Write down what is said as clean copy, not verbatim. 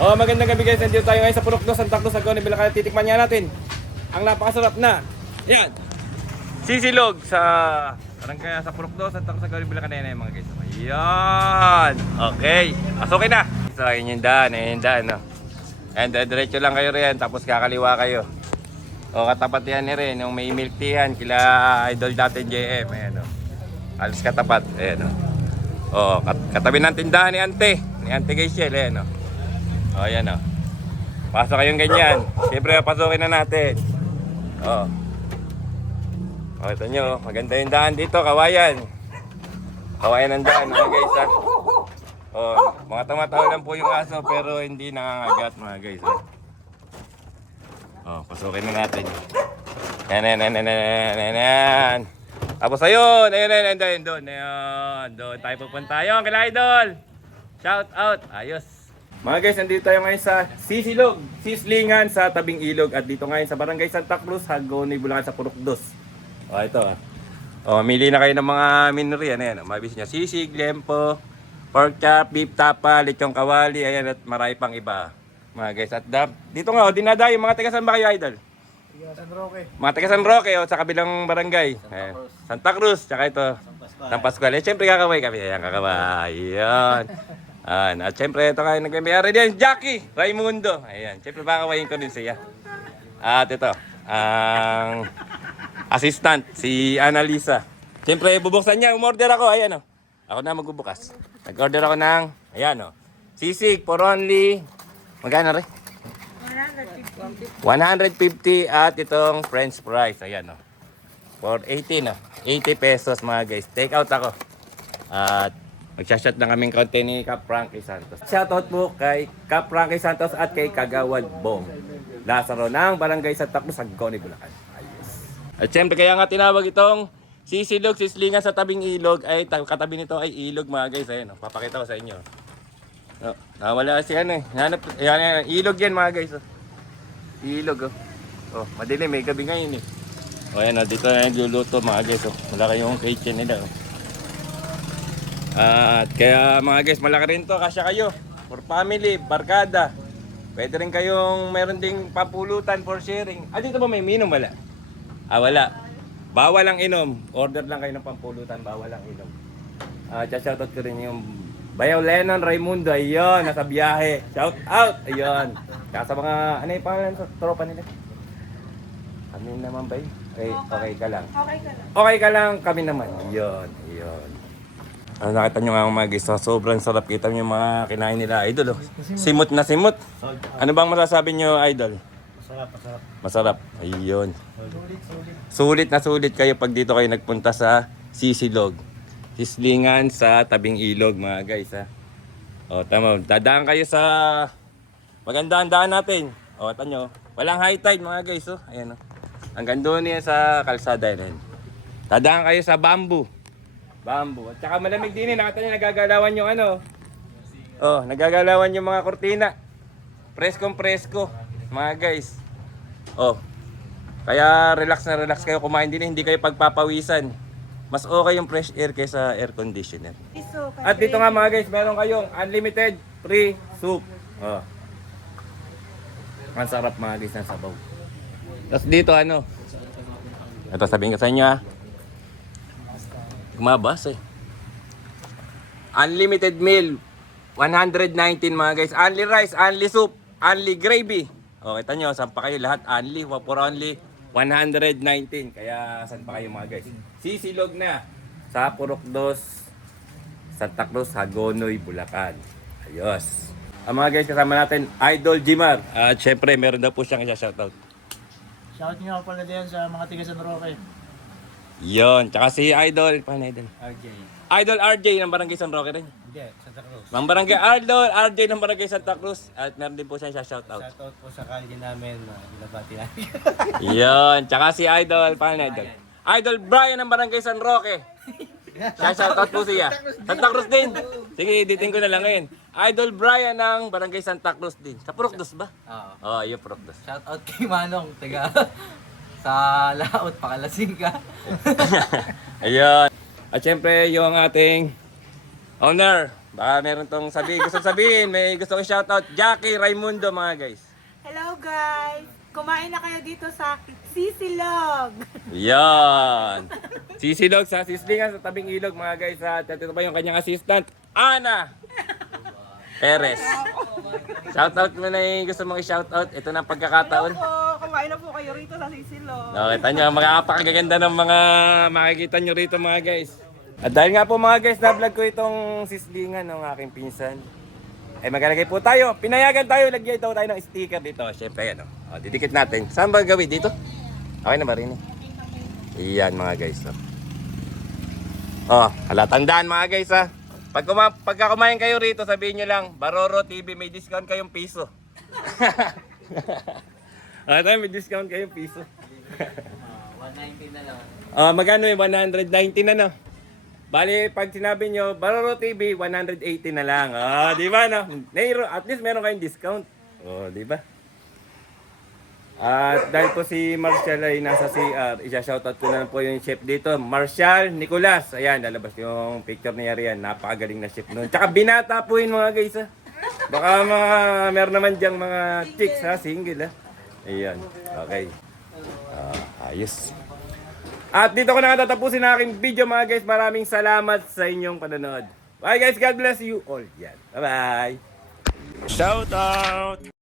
Oh, magandang gabi guys. Nandito tayo ngayon sa Purok 2, Santa Cruz, Agone, Bulacan. Titikman niya natin ang napakasarap na. Yan. Sisilog sa Barangay sa Purok 2, Santa Cruz, Agone, Bulacan. Ayan mga guys. Ayan. Okay. Pasukin na. So, ayun yung daan. Ayun yung daan. No? And diretso lang kayo rin. Tapos kakaliwa kayo. O, katapat yan ni rin. Yung may milk teahan. Kila idol natin JM. Ayan o. Alis katapat. Ayan o. O, katabi ng tindahan ni Ante. Ni Ante Gaisiel. Ayan o. O, ayan o. Pasok kayong ganyan. Siyempre, pasukin na natin. O. O, ito nyo. Maganda yung daan dito. Kawayan. Kawayan ang daan. Mga guys, ha. O, mga tumatawa lang po yung aso. Pero hindi nangangagat, mga guys, ha. O, pasukin na natin. Yan. Tapos ayun. Ayun, doon. Ayun, doon tayo pupunta. Ayun, kila idol. Shout out. Ayos. Mga guys, nandito tayo ngayon sa Sisilog, Sislingan sa tabing ilog. At dito ngayon sa Barangay Santa Cruz, Agone, Bulacan sa Purok 2. O, ito. O, mili na kayo ng mga menu riyan. Ayan, mabis niya. Sisig, lempo, pork chop, beef tapa, lechong kawali. Ayan, at marami pang iba. Mga guys, at dito nga, dinadayo. Mga taga saan ba kayo, idol? San Roque. Mga taga San Roque, o, sa kabilang barangay. Santa Cruz, tsaka ito. San Pascual. Eh, siyempre kakaway kami. Ayan, kakaway. Ayan. At syempre ito kayo nagme-mayari din, Jackie Raimundo. Ayan, syempre pakakawain ko din siya. At ito, ang assistant, si Annalisa. Syempre bubuksan niya, umorder ako, ayan o. Ako na magbubukas. Nag-order ako ng, ayan o. Sisig for only, magkano rin? 150 at itong french fries, ayan o. For 80 no, 80 pesos mga guys. Take out ako. At magsashot na kaming konti ni Cap Frankie Santos. Shoutout po kay Cap Frankie Santos at kay Kagawad Bong Lazaro ng Barangay Santa Cruz, Agone, Bulacan. Ayos. At syempre kaya nga tinawag itong Sisilog, Sislingan sa tabing ilog. Ay katabi nito ay ilog mga guys. Ayan, papakita ko sa inyo. Oh, nawala kasi ano eh. Yan, ilog yan mga guys. Oh. Ilog oh. Oh, madilim eh, gabi ngayon eh. Oh, ayan, dito na nagluluto mga guys. Oh. Wala kayong kitchen nila. Oh. At kaya mga guys, malaki rin to, kasya kayo for family, barkada. Pwede rin kayong meron ding papulutan for sharing. Dito ba may minom? Wala. Wala. Bawal ang inom. Order lang kayo ng pampulutan, bawal ang inom. Shoutout ko rin yung Bayaw Lennon Raimundo. Ayun, nasa biyahe. Shout out. Ayun. Kaya sa mga, ano yung pangalan sa tropa nila? Kami naman ba yun? Okay ka lang. Okay ka lang, kami naman. Ayun. Nakita nyo nga mga guys, sobrang sarap. Kita nyo yung mga kinain nila, idol. Oh. Simot na simot. Ano bang masasabi nyo, idol? Masarap. Ayun. Sulit na sulit kayo pag dito kayo nagpunta sa Sisilog. Sislingan sa tabing ilog mga guys. Ha? O, tama. Dadaan kayo sa magandang daan natin. O, tanyo. Walang high tide mga guys. Oh. Ayan, oh. Hanggang doon yan sa kalsada. Yan. Dadaan kayo sa bamboo. At saka malamig din eh. Nakita nyo nagagalawan yung ano. Oh, nagagalawan yung mga kortina. Preskong presko. Mga guys. Oh. Kaya relax na relax kayo kumain din eh. Hindi kayo pagpapawisan. Mas okay yung fresh air kaysa air conditioner. At dito nga mga guys, meron kayong unlimited free soup. Oh. Ang sarap mga guys ng sabaw. Tapos dito ano. Ito sabihin ko sa inyo ha. Kumabas eh. Unlimited meal. 119 mga guys. Only rice, only soup, only gravy. O, kita nyo, saan pa kayo lahat? Only, for only 119. Kaya saan pa kayo mga guys? Sisilog na sa Purok 2, Santa Cruz, Agone, Bulacan. Ayos. Ang mga guys, kasama natin, Idol Jimar. At syempre, meron daw po siyang isa-shoutout. Shout nyo pala din sa mga tiga San Roque. Yon, tsaka si Idol, paano Idol? RJ. Idol RJ ng Barangay San Roque rin. Hindi, Santa Cruz. Mang Barangay Idol RJ ng Barangay Santa Cruz. At meron din po siya shoutout. Shoutout po sa kalye namin. Binabati namin. Yon, tsaka si Idol, paano Idol? Idol Brian ng Barangay San Roque. Siya shoutout po siya. Santa Cruz din. Sige, editin ko na lang ngayon. Idol Brian ng Barangay Santa Cruz din. Sa Purok 2 ba? Oo. Oo, yung Purok 2. Shoutout kay Manong, taga sa laot, pakalasing ka. Ayun. At syempre, yung ating owner, Baka meron tong gusto sabihin, may gusto kong shoutout. Jackie Raimundo mga guys. Hello guys! Kumain na kayo dito sa Sisilog! Yan. Sisilog sa sislingan sa tabing ilog mga guys. At ito pa yung kanyang assistant, Ana Perez. Shoutout mo na yung gusto mong i-shoutout. Ito na ang pagkakataon. Kumain na po kayo rito sa Sisilog. Nakita nyo, magkakapakagaganda ng mga makikita nyo rito mga guys. At dahil nga po mga guys, na-vlog ko itong sislingan ng aking pinsan. Ay maglalagay po tayo. Pinayagan tayo, lagyan daw tayo ng sticker dito. Siyempre yan o. Didikit natin. Saan ba gawin? Dito? Okay na ba rin eh? Iyan mga guys. Halatandaan mga guys ha. Pagka kumain kayo rito, sabihin nyo lang, Baroro TV, may discount kayong piso. May discount kayong piso. 190 na lang. Magkano yung 190 na no? Bali, pag sinabi nyo, Baroro TV, 180 na lang. Di ba no? At least meron kayong discount. Di ba? At dahil po si Marshall ay nasa CR, isa-shoutout ko na lang po yung chef dito. Marshall Nicolas. Ayan, lalabas yung picture niya riyan. Napakagaling na chef noon. Tsaka binata po yun mga guys ha. Baka meron naman diyang mga chicks ha, single ha. Ayan, okay. Ayos. At dito ko na tatapusin ang aking video mga guys. Maraming salamat sa inyong panonood. Bye guys, God bless you all. Yan. Bye-bye. Shout out!